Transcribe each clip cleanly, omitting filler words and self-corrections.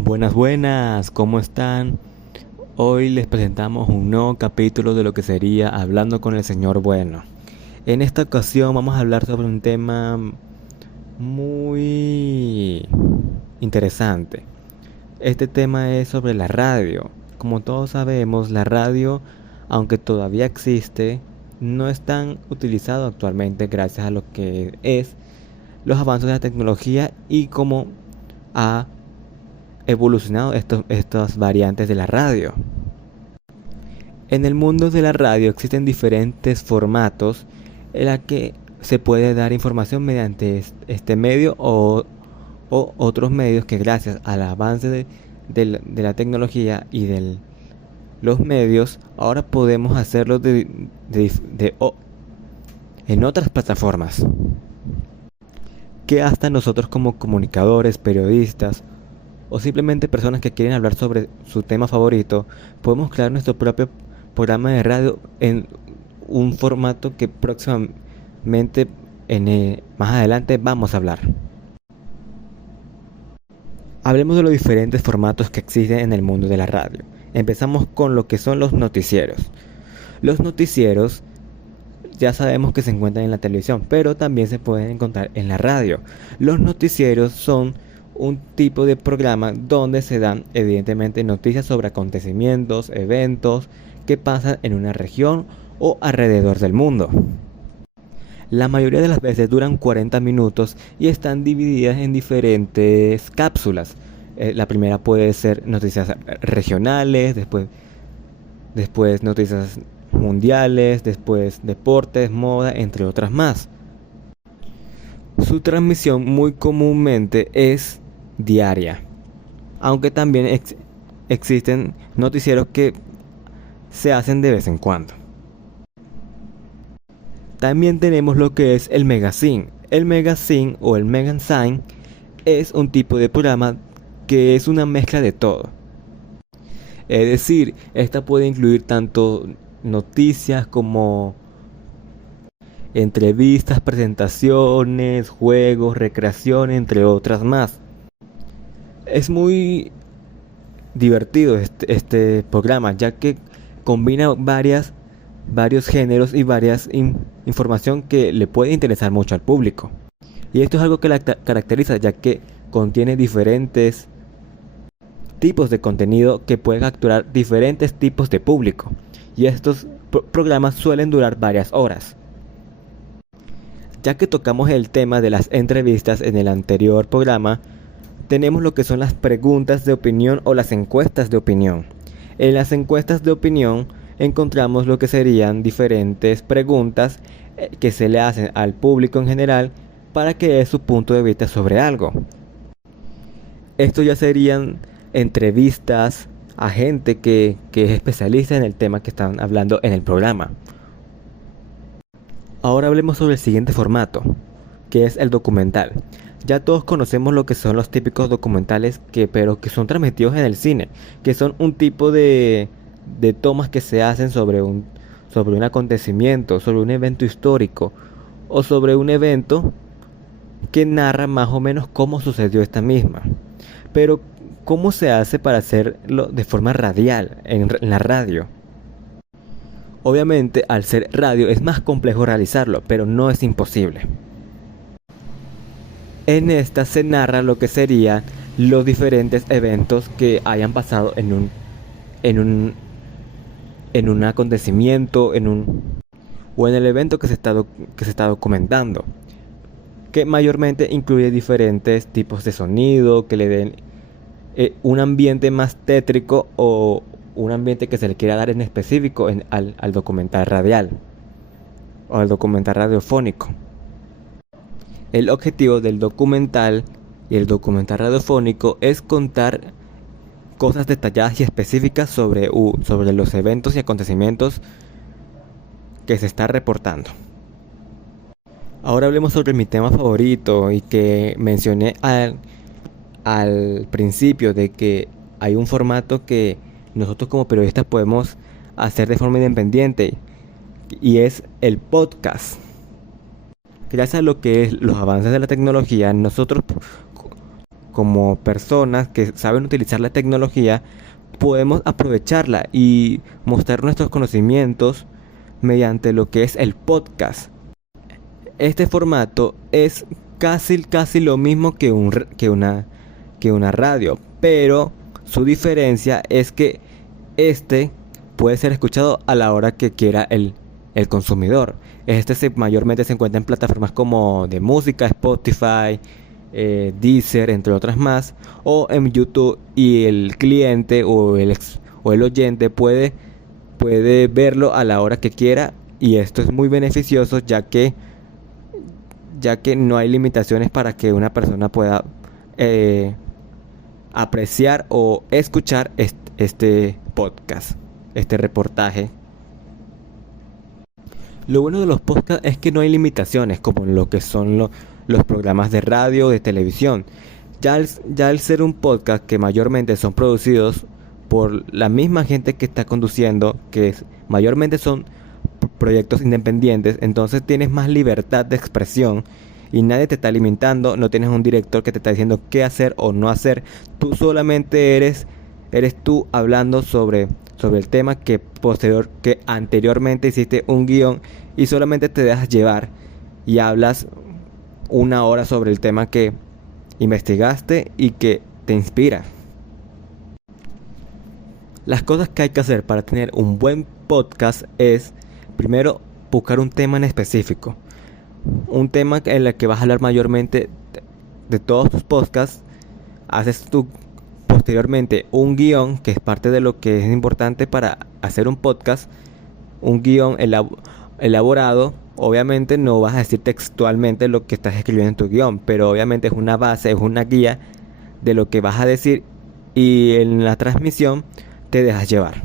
Buenas, buenas, ¿cómo están? Hoy les presentamos un nuevo capítulo de lo que sería Hablando con el Señor Bueno. En esta ocasión vamos a hablar sobre un tema muy interesante. Este tema es sobre la radio. Como todos sabemos, la radio, aunque todavía existe, no es tan utilizado actualmente gracias a lo que es los avances de la tecnología y cómo ha evolucionado estas variantes de la radio. En el mundo de la radio existen diferentes formatos en la que se puede dar información mediante este medio o otros medios que gracias al avance de la tecnología y de los medios, ahora podemos hacerlo en otras plataformas que hasta nosotros como comunicadores, periodistas o simplemente personas que quieren hablar sobre su tema favorito, podemos crear nuestro propio programa de radio en un formato que próximamente, más adelante, vamos a hablar. Hablemos de los diferentes formatos que existen en el mundo de la radio. Empezamos con lo que son los noticieros. Los noticieros ya sabemos que se encuentran en la televisión, pero también se pueden encontrar en la radio. Los noticieros son un tipo de programa donde se dan evidentemente noticias sobre acontecimientos, eventos que pasan en una región o alrededor del mundo. La mayoría de las veces duran 40 minutos y están divididas en diferentes cápsulas. La primera puede ser noticias regionales, después noticias mundiales, después deportes, moda, entre otras más. Su transmisión muy comúnmente es diaria, aunque también existen noticieros que se hacen de vez en cuando. También tenemos lo que es el magazine. El magazine o el magazine es un tipo de programa que es una mezcla de todo. Es decir, esta puede incluir tanto noticias como entrevistas, presentaciones, juegos, recreación, entre otras más. Es muy divertido este programa, ya que combina varios géneros y varias información que le puede interesar mucho al público. Y esto es algo que la caracteriza, ya que contiene diferentes tipos de contenido que pueden capturar diferentes tipos de público. Y estos programas suelen durar varias horas. Ya que tocamos el tema de las entrevistas en el anterior programa, tenemos lo que son las preguntas de opinión o las encuestas de opinión. En las encuestas de opinión encontramos lo que serían diferentes preguntas que se le hacen al público en general para que dé su punto de vista sobre algo. Esto ya serían entrevistas a gente que es especialista en el tema que están hablando en el programa. Ahora hablemos sobre el siguiente formato, que es el documental. Ya todos conocemos lo que son los típicos documentales pero que son transmitidos en el cine, que son un tipo de tomas que se hacen sobre un acontecimiento, sobre un evento histórico o sobre un evento que narra más o menos cómo sucedió esta misma. Pero, ¿cómo se hace para hacerlo de forma radial en la radio? Obviamente, al ser radio es más complejo realizarlo, pero no es imposible. En esta se narra lo que serían los diferentes eventos que hayan pasado en un, en un acontecimiento, o en el evento que se está documentando, que mayormente incluye diferentes tipos de sonido que le den un ambiente más tétrico o un ambiente que se le quiera dar en específico al documental radial o al documental radiofónico. El objetivo del documental y el documental radiofónico es contar cosas detalladas y específicas sobre los eventos y acontecimientos que se está reportando. Ahora hablemos sobre mi tema favorito y que mencioné al principio, de que hay un formato que nosotros como periodistas podemos hacer de forma independiente, y es el podcast. Gracias a lo que es los avances de la tecnología, nosotros como personas que saben utilizar la tecnología, podemos aprovecharla y mostrar nuestros conocimientos mediante lo que es el podcast. Este formato es casi lo mismo que que una radio, pero su diferencia es que este puede ser escuchado a la hora que quiera el consumidor. Mayormente se encuentra en plataformas como de música, Spotify, Deezer, entre otras más, o en YouTube, y el cliente o el oyente puede verlo a la hora que quiera, y esto es muy beneficioso ya que no hay limitaciones para que una persona pueda apreciar o escuchar este podcast, este reportaje. Lo bueno de los podcasts es que no hay limitaciones como en lo que son los programas de radio o de televisión. Ya al ser un podcast que mayormente son producidos por la misma gente que está conduciendo, mayormente son proyectos independientes, entonces tienes más libertad de expresión y nadie te está limitando, no tienes un director que te está diciendo qué hacer o no hacer. Tú solamente eres tú hablando sobre el tema que anteriormente hiciste un guión y solamente te dejas llevar y hablas una hora sobre el tema que investigaste y que te inspira. Las cosas que hay que hacer para tener un buen podcast es, primero, buscar un tema en específico. Un tema en el que vas a hablar mayormente de todos tus podcasts. Haces tú posteriormente un guión, que es parte de lo que es importante para hacer un podcast. Un guión elaborado. Obviamente no vas a decir textualmente lo que estás escribiendo en tu guión, pero obviamente es una base, es una guía de lo que vas a decir, y en la transmisión te dejas llevar.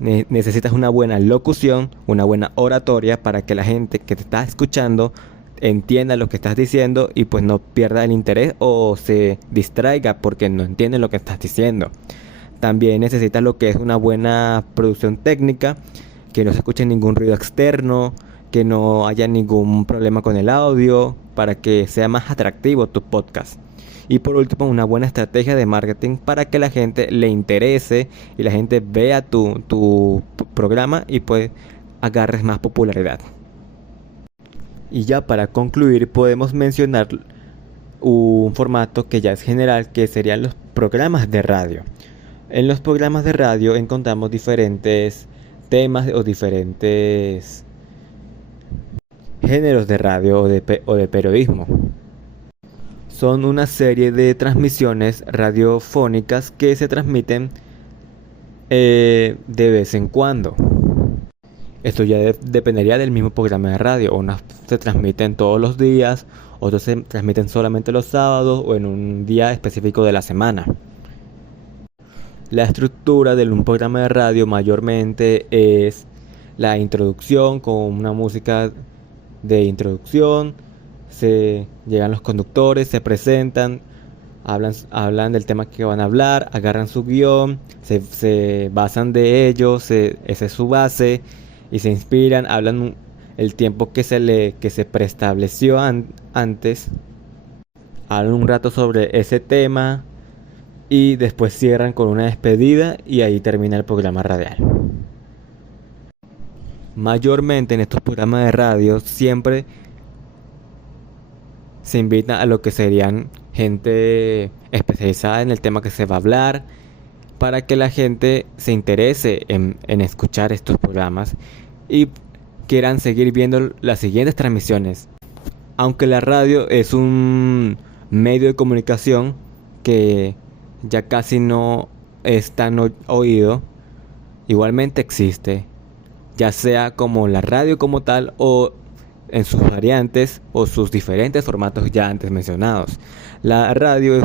Necesitas una buena locución, una buena oratoria para que la gente que te está escuchando entienda lo que estás diciendo y pues no pierda el interés o se distraiga porque no entiende lo que estás diciendo. También necesitas lo que es una buena producción técnica, que no se escuche ningún ruido externo, que no haya ningún problema con el audio, para que sea más atractivo tu podcast. Y por último, una buena estrategia de marketing para que la gente le interese y la gente vea tu programa y pues agarres más popularidad. Y ya para concluir, podemos mencionar un formato que ya es general, que serían los programas de radio. En los programas de radio encontramos diferentes temas o diferentes géneros de radio o de periodismo. Son una serie de transmisiones radiofónicas que se transmiten de vez en cuando. Esto ya dependería del mismo programa de radio. Unas se transmiten todos los días, otros se transmiten solamente los sábados o en un día específico de la semana. La estructura de un programa de radio mayormente es la introducción con una música de introducción. Llegan los conductores, se presentan, hablan del tema que van a hablar, agarran su guión, se basan de ello, esa es su base, y se inspiran, hablan el tiempo que se preestableció antes, hablan un rato sobre ese tema y después cierran con una despedida y ahí termina el programa radial. Mayormente en estos programas de radio siempre se invita a lo que serían gente especializada en el tema que se va a hablar, para que la gente se interese en escuchar estos programas y quieran seguir viendo las siguientes transmisiones. Aunque la radio es un medio de comunicación que ya casi no es tan oído, igualmente existe, ya sea como la radio como tal o en sus variantes o sus diferentes formatos ya antes mencionados. La radio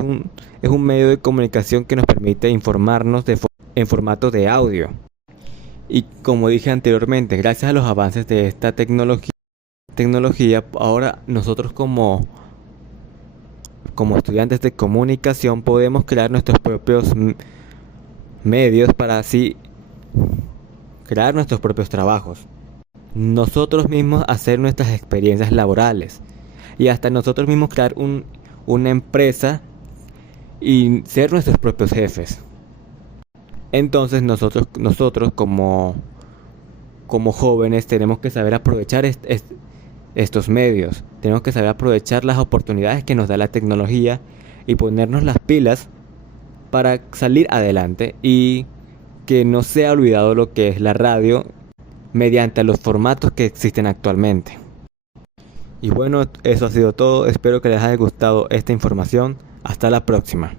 es un medio de comunicación que nos permite informarnos en formato de audio. Y como dije anteriormente, gracias a los avances de esta tecnología, ahora nosotros como estudiantes de comunicación podemos crear nuestros propios medios para así crear nuestros propios trabajos. Nosotros mismos hacer nuestras experiencias laborales y hasta nosotros mismos crear una empresa y ser nuestros propios jefes. Entonces nosotros como jóvenes tenemos que saber aprovechar estos medios. Tenemos que saber aprovechar las oportunidades que nos da la tecnología y ponernos las pilas para salir adelante y que no sea olvidado lo que es la radio mediante los formatos que existen actualmente. Y bueno, eso ha sido todo. Espero que les haya gustado esta información. Hasta la próxima.